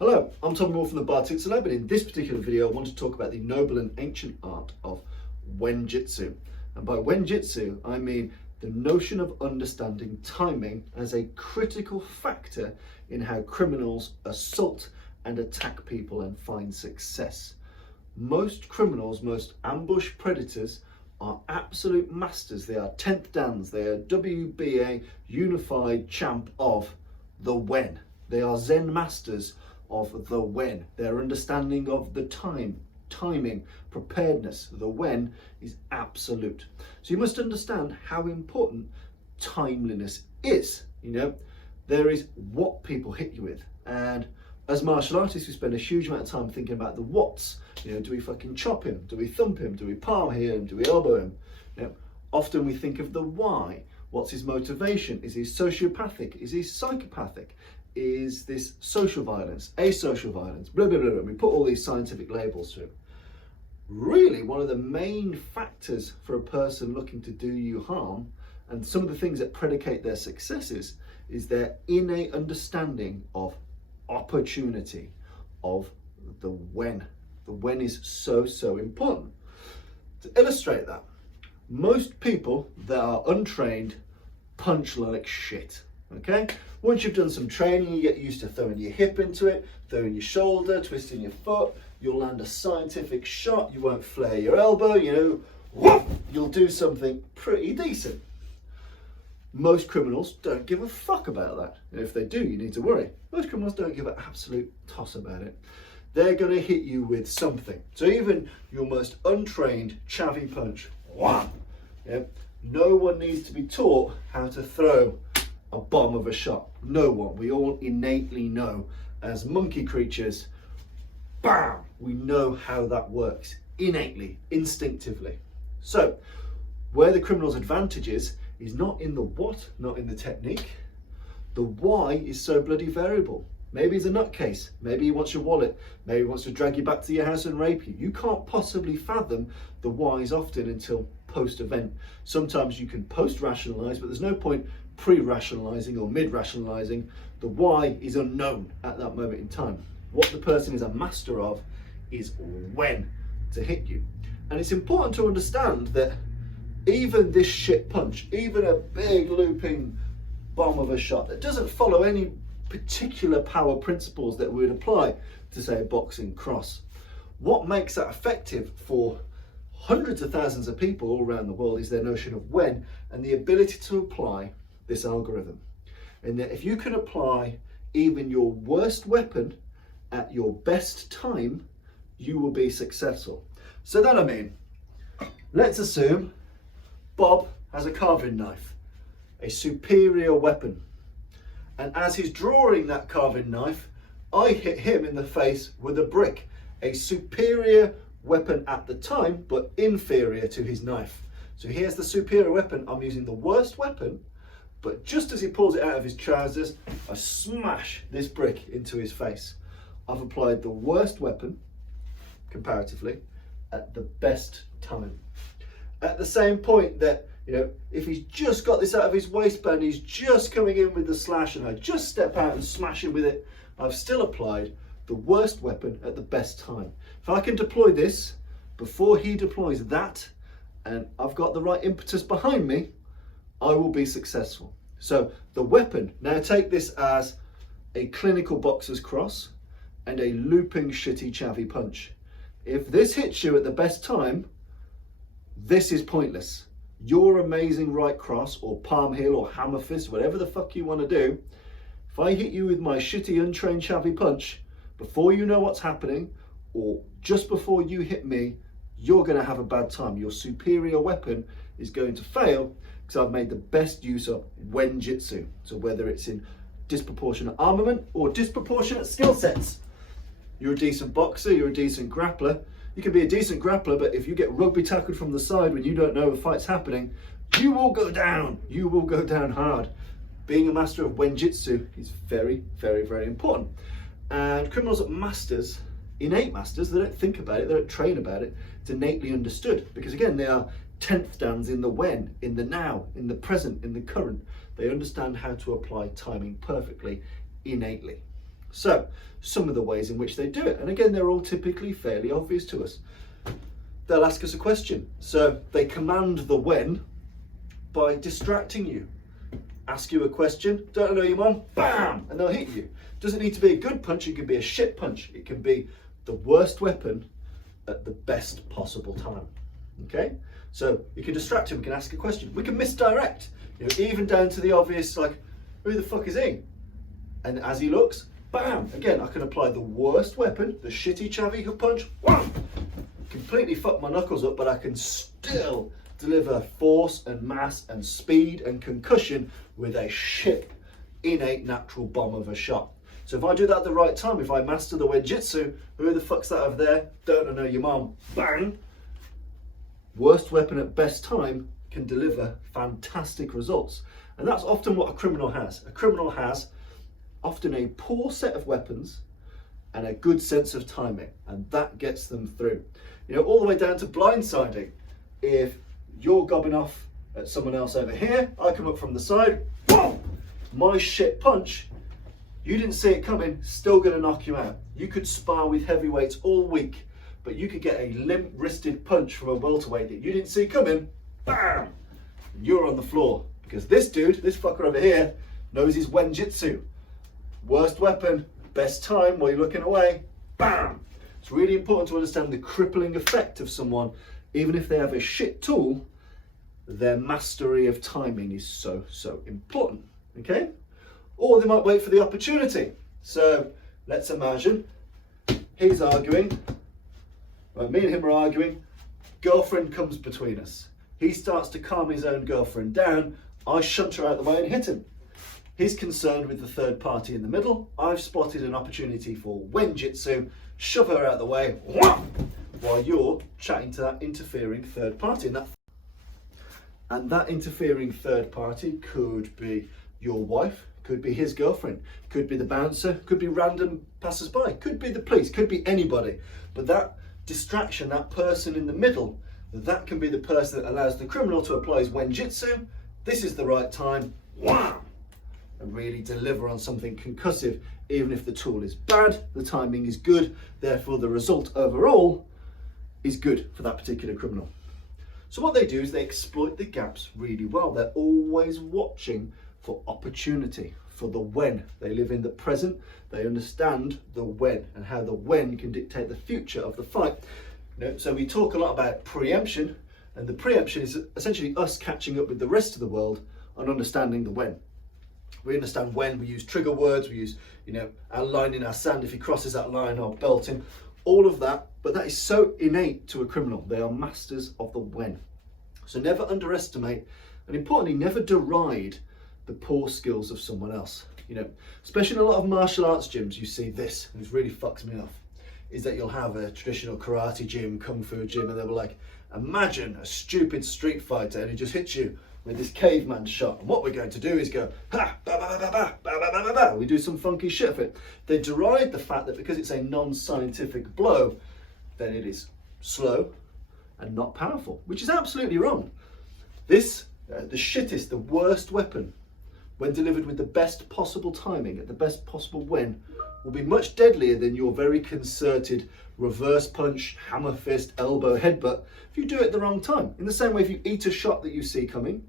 Hello, I'm Tom Moore from the Bartitsu Lab, and in this particular video I want to talk about the noble and ancient art of When-jitsu. And by When-jitsu I mean the notion of understanding timing as a critical factor in how criminals assault and attack people and find success. Most criminals, most ambush predators are absolute masters. They are 10th dans, they are WBA unified champ of the when. They are Zen masters of the when. Their understanding of the timing, preparedness, the when is absolute. So you must understand how important timeliness is. There is what people hit you with, and as martial artists we spend a huge amount of time thinking about the whats. Do we fucking chop him? Do we thump him? Do we palm him? Do we elbow him? Often we think of the why. What's his motivation? Is he sociopathic? Is he psychopathic? Is this social violence, asocial violence, blah, blah, blah, blah. We put all these scientific labels to it. Really, one of the main factors for a person looking to do you harm, and some of the things that predicate their successes, is their innate understanding of opportunity, of the when. The when is so, so important. To illustrate that, most people that are untrained punch like shit. Okay? Once you've done some training, you get used to throwing your hip into it, throwing your shoulder, twisting your foot. You'll land a scientific shot. You won't flare your elbow. You'll do something pretty decent. Most criminals don't give a fuck about that. And if they do, you need to worry. Most criminals don't give an absolute toss about it. They're going to hit you with something. So even your most untrained chavvy punch, no one needs to be taught how to throw a bomb of a shot. No one. We all innately know as monkey creatures, bam, we know how that works innately, instinctively. So where the criminal's advantage is not in the what, not in the technique. The why is so bloody variable. Maybe he's a nutcase, maybe he wants your wallet, maybe he wants to drag you back to your house and rape you. You can't possibly fathom the whys often until post-event. Sometimes you can post-rationalise, but there's no point pre-rationalising or mid-rationalising. The why is unknown at that moment in time. What the person is a master of is when to hit you. And it's important to understand that even this shit punch, even a big looping bomb of a shot that doesn't follow any particular power principles that we would apply to, say, a boxing cross, what makes that effective for hundreds of thousands of people all around the world is their notion of when and the ability to apply this algorithm. And that if you can apply even your worst weapon at your best time, you will be successful. So that I mean, let's assume Bob has a carving knife, a superior weapon. And as he's drawing that carving knife, I hit him in the face with a brick, a superior weapon at the time, but inferior to his knife. So here's the superior weapon. I'm using the worst weapon, but just as he pulls it out of his trousers, I smash this brick into his face. I've applied the worst weapon, comparatively, at the best time. At the same point that, if he's just got this out of his waistband, he's just coming in with the slash, and I just step out and smash him with it, I've still applied the worst weapon at the best time. If I can deploy this before he deploys that, and I've got the right impetus behind me, I will be successful. So the weapon, now take this as a clinical boxer's cross and a looping shitty chavvy punch. If this hits you at the best time, this is pointless. Your amazing right cross or palm heel or hammer fist, whatever the fuck you want to do, if I hit you with my shitty untrained chavvy punch, before you know what's happening, or just before you hit me, you're going to have a bad time. Your superior weapon is going to fail because I've made the best use of When-jitsu. So whether it's in disproportionate armament or disproportionate skill sets. You're a decent boxer, you're a decent grappler. You can be a decent grappler, but if you get rugby tackled from the side when you don't know a fight's happening, you will go down. You will go down hard. Being a master of When-jitsu is very, very, very important. And criminals are masters, innate masters. They don't think about it, they don't train about it. It's innately understood because, again, they are 10th dans in the when, in the now, in the present, in the current. They understand how to apply timing perfectly, innately. So some of the ways in which they do it. And again, they're all typically fairly obvious to us. They'll ask us a question. So they command the when by distracting you. Ask you a question, don't know your mom, bam, and they'll hit you. Doesn't need to be a good punch, it can be a shit punch. It can be the worst weapon at the best possible time. Okay? So you can distract him, we can ask a question, we can misdirect, even down to the obvious, like, who the fuck is he? And as he looks, bam, again, I can apply the worst weapon, the shitty chavvy hook punch, wham, completely fuck my knuckles up, but I can still deliver force and mass and speed and concussion with a shit, innate, natural bomb of a shot. So if I do that at the right time, if I master the When-jitsu, who the fuck's that over there? Don't know your mom, bang. Worst weapon at best time can deliver fantastic results. And that's often what a criminal has. A criminal has often a poor set of weapons and a good sense of timing, and that gets them through. All the way down to blindsiding. If you're gobbing off at someone else over here, I come up from the side, whoa, my shit punch, you didn't see it coming, still gonna knock you out. You could spar with heavyweights all week, but you could get a limp-wristed punch from a welterweight that you didn't see coming, bam, you're on the floor. Because this dude, this fucker over here, knows his When-jitsu. Worst weapon, best time while you're looking away, bam. It's really important to understand the crippling effect of someone. Even if they have a shit tool, their mastery of timing is so important, okay? Or they might wait for the opportunity. So let's imagine he's arguing, well, me and him are arguing, girlfriend comes between us. He starts to calm his own girlfriend down, I shunt her out of the way and hit him. He's concerned with the third party in the middle. I've spotted an opportunity for When-jitsu, shove her out of the way, while you're chatting to that interfering third party. And that interfering third party could be your wife, could be his girlfriend, could be the bouncer, could be random passers-by, could be the police, could be anybody. But that distraction, that person in the middle, that can be the person that allows the criminal to apply his When-jitsu. This is the right time, wham, and really deliver on something concussive. Even if the tool is bad, the timing is good, therefore the result overall is good for that particular criminal. So what they do is they exploit the gaps really well. They're always watching for opportunity, for the when. They live in the present, they understand the when and how the when can dictate the future of the fight. So we talk a lot about preemption, and the preemption is essentially us catching up with the rest of the world on understanding the when. We understand when, we use trigger words, we use, our line in our sand, if he crosses that line, I'll belt him, all of that, but that is so innate to a criminal. They are masters of the when. So never underestimate, and importantly, never deride the poor skills of someone else. Especially in a lot of martial arts gyms, you see this, and it really fucks me off, is that you'll have a traditional karate gym, kung fu gym, and they'll be like, imagine a stupid street fighter and he just hits you with this caveman shot, and what we're going to do is go, ha, ba, ba, ba, ba, ba, ba, ba, ba, ba. We do some funky shit of it. They deride the fact that because it's a non-scientific blow, then it is slow and not powerful, which is absolutely wrong. This, the shittest, the worst weapon, when delivered with the best possible timing, at the best possible when, will be much deadlier than your very concerted reverse punch, hammer fist, elbow, headbutt, if you do it at the wrong time. In the same way, if you eat a shot that you see coming,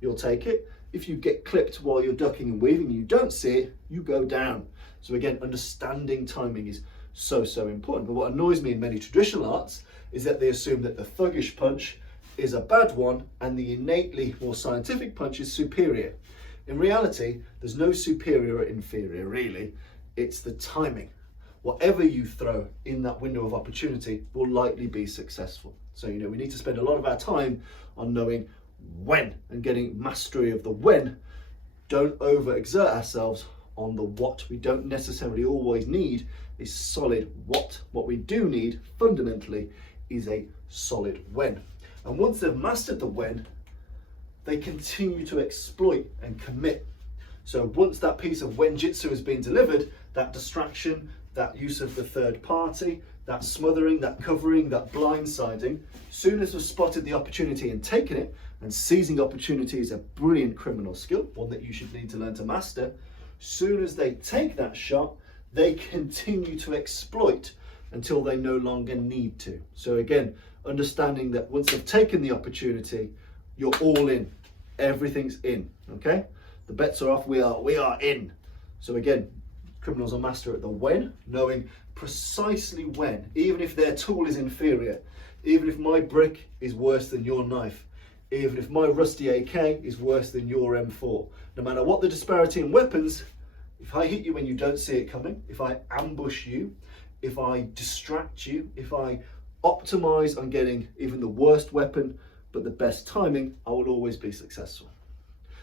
you'll take it. If you get clipped while you're ducking and weaving and you don't see it, you go down. So again, understanding timing is so important. But what annoys me in many traditional arts is that they assume that the thuggish punch is a bad one and the innately more scientific punch is superior. In reality, there's no superior or inferior, really. It's the timing. Whatever you throw in that window of opportunity will likely be successful. So, we need to spend a lot of our time on knowing when and getting mastery of the when. Don't overexert ourselves on the what. We don't necessarily always need a solid what. What we do need fundamentally is a solid when. And once they've mastered the when, they continue to exploit and commit. So once that piece of When-jitsu has been delivered, that distraction, that use of the third party, that smothering, that covering, that blindsiding, soon as we've spotted the opportunity and taken it, and seizing opportunity is a brilliant criminal skill, one that you should need to learn to master, soon as they take that shot, they continue to exploit until they no longer need to. So again, understanding that once they've taken the opportunity, you're all in. Everything's in, okay? The bets are off, we are in. So again, criminals are master at the when, knowing precisely when, even if their tool is inferior, even if my brick is worse than your knife, even if my rusty AK is worse than your M4, no matter what the disparity in weapons, if I hit you when you don't see it coming, if I ambush you, if I distract you, if I optimize on getting even the worst weapon but the best timing, I will always be successful.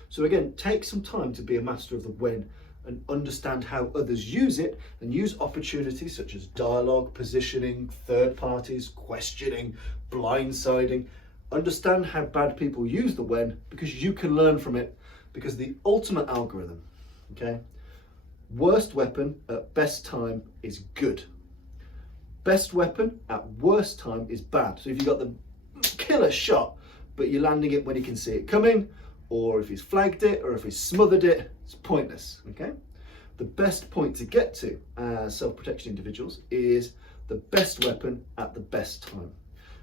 So again, take some time to be a master of the when and understand how others use it, and use opportunities such as dialogue, positioning, third parties, questioning, blindsiding. Understand how bad people use the when, because you can learn from it, because the ultimate algorithm, okay? Worst weapon at best time is good. Best weapon at worst time is bad. So if you've got the killer shot, but you're landing it when you can see it coming, or if he's flagged it, or if he's smothered it, it's pointless, okay? The best point to get to as self-protection individuals is the best weapon at the best time.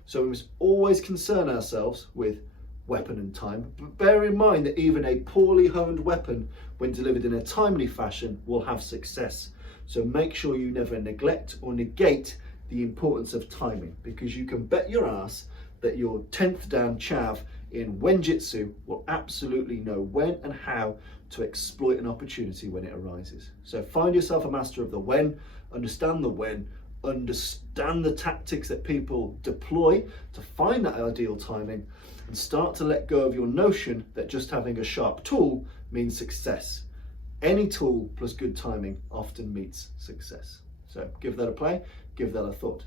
So we must always concern ourselves with weapon and time, but bear in mind that even a poorly honed weapon, when delivered in a timely fashion, will have success. So make sure you never neglect or negate the importance of timing, because you can bet your ass that your 10th dan chav in When-jitsu will absolutely know when and how to exploit an opportunity when it arises. So find yourself a master of the when, understand the tactics that people deploy to find that ideal timing, and start to let go of your notion that just having a sharp tool means success. Any tool plus good timing often meets success. So give that a play, give that a thought.